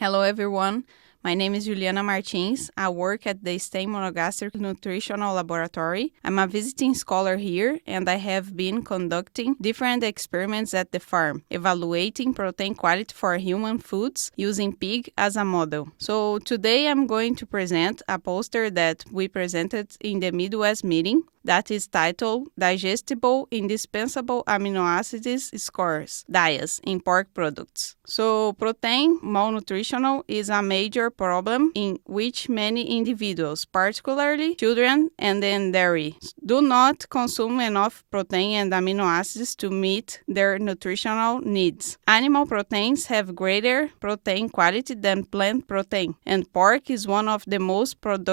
Hello everyone, my name is Juliana Martins. I work at the STEM Monogastric Nutritional Laboratory. I'm a visiting scholar here and I have been conducting different experiments at the farm, evaluating protein quality for human foods using pig as a model. So today I'm going to present a poster that we presented in the Midwest meeting that is titled Digestible, Indispensable Amino Acids Scores, DIAAS, in pork products. So protein malnutrition is a major problem in which many individuals, particularly children and then dairy, do not consume enough protein and amino acids to meet their nutritional needs. Animal proteins have greater protein quality than plant protein, and pork is one of the most produced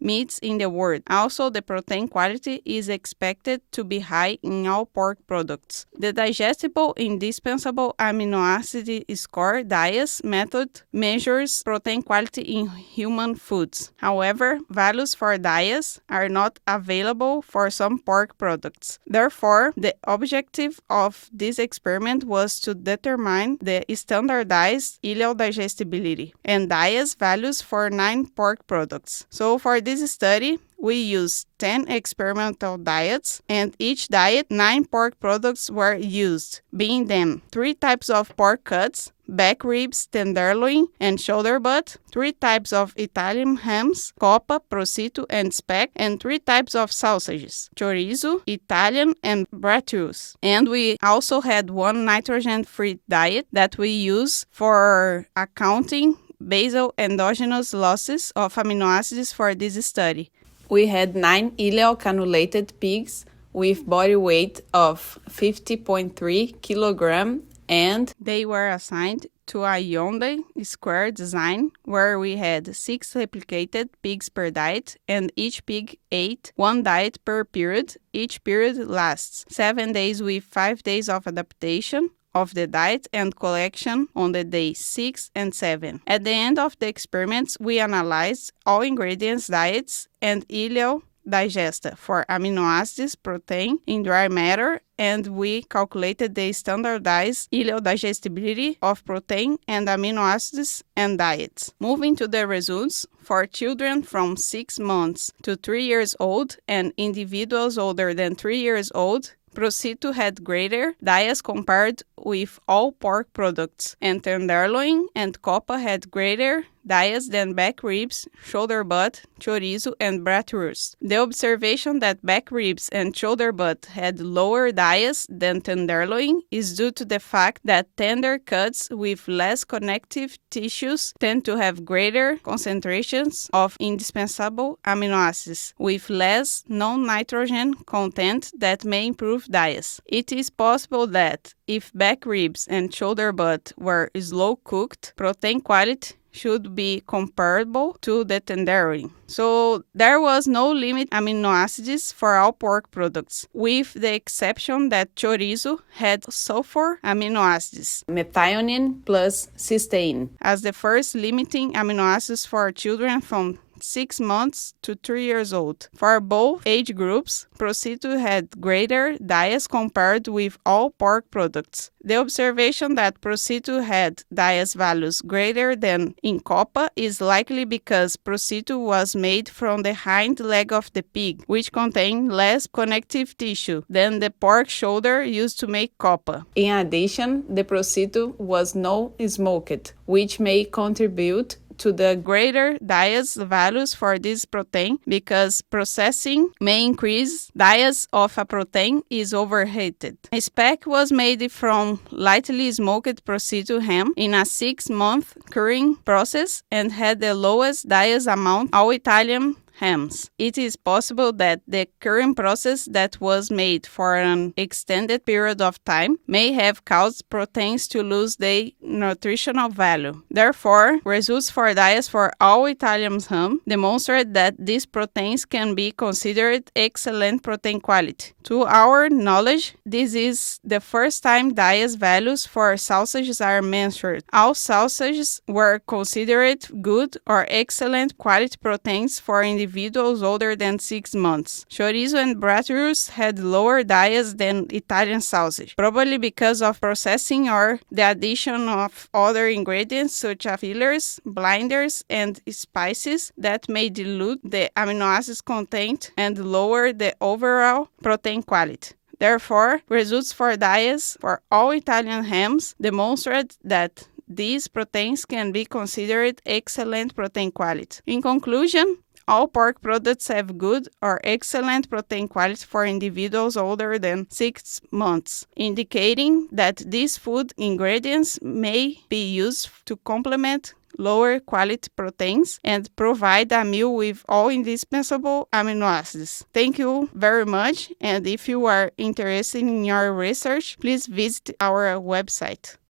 meats in the world. Also, the protein quality is expected to be high in all pork products. The digestible indispensable amino acid score DIAAS method measures protein quality in human foods. However, values for DIAAS are not available for some pork products. Therefore, the objective of this experiment was to determine the standardized ileal digestibility and DIAAS values for 9 pork products. So for this study, we used 10 experimental diets, and each diet, 9 pork products were used, being them 3 types of pork cuts, back ribs, tenderloin, and shoulder butt, 3 types of Italian hams, coppa, prosciutto, and speck, and 3 types of sausages, chorizo, Italian, and bratwurst. And we also had 1 nitrogen-free diet that we use for accounting basal endogenous losses of amino acids for this study. We had 9 ileal cannulated pigs with body weight of 50.3 kilogram, and they were assigned to a Yonde square design where we had 6 replicated pigs per diet, and each pig ate 1 diet per period. Each period lasts 7 days with 5 days of adaptation of the diet and collection on the days 6 and 7. At the end of the experiments, we analyzed all ingredients, diets, and ileal digesta for amino acids, protein in dry matter, and we calculated the standardized ileal digestibility of protein and amino acids and diets. Moving to the results, for children from 6 months to 3 years old and individuals older than 3 years old, prosciutto had greater DIAAS compared with all pork products, and tenderloin and coppa had greater DIAAS than back ribs, shoulder butt, chorizo, and bratwurst. The observation that back ribs and shoulder butt had lower DIAAS than tenderloin is due to the fact that tender cuts with less connective tissues tend to have greater concentrations of indispensable amino acids, with less non-nitrogen content that may improve DIAAS. It is possible that if back ribs and shoulder butt were slow cooked, protein quality should be comparable to the tenderloin. So there was no limit amino acids for all pork products, with the exception that chorizo had sulfur amino acids, methionine plus cysteine, as the first limiting amino acids for children from 6 months to 3 years old. For both age groups, prosciutto had greater DIAAS compared with all pork products. The observation that prosciutto had DIAAS values greater than in coppa is likely because prosciutto was made from the hind leg of the pig, which contained less connective tissue than the pork shoulder used to make coppa. In addition, the prosciutto was no smoked, which may contribute to the greater DIAAS values for this protein because processing may increase DIAAS of a protein is overheated. A speck was made from lightly smoked prosciutto ham in a 6-month curing process and had the lowest DIAAS amount all Italian hams. It is possible that the curing process that was made for an extended period of time may have caused proteins to lose their nutritional value. Therefore, results for DIAAS for all Italian ham demonstrate that these proteins can be considered excellent protein quality. To our knowledge, this is the first time DIAAS values for sausages are measured. All sausages were considered good or excellent quality proteins for individuals individuals older than 6 months. Chorizo and bratwurst had lower DIAAS than Italian sausage, probably because of processing or the addition of other ingredients such as fillers, blinders, and spices that may dilute the amino acids content and lower the overall protein quality. Therefore, results for DIAAS for all Italian hams demonstrate that these proteins can be considered excellent protein quality. In conclusion, all pork products have good or excellent protein quality for individuals older than 6 months, indicating that these food ingredients may be used to complement lower quality proteins and provide a meal with all indispensable amino acids. Thank you very much, and if you are interested in your research, please visit our website.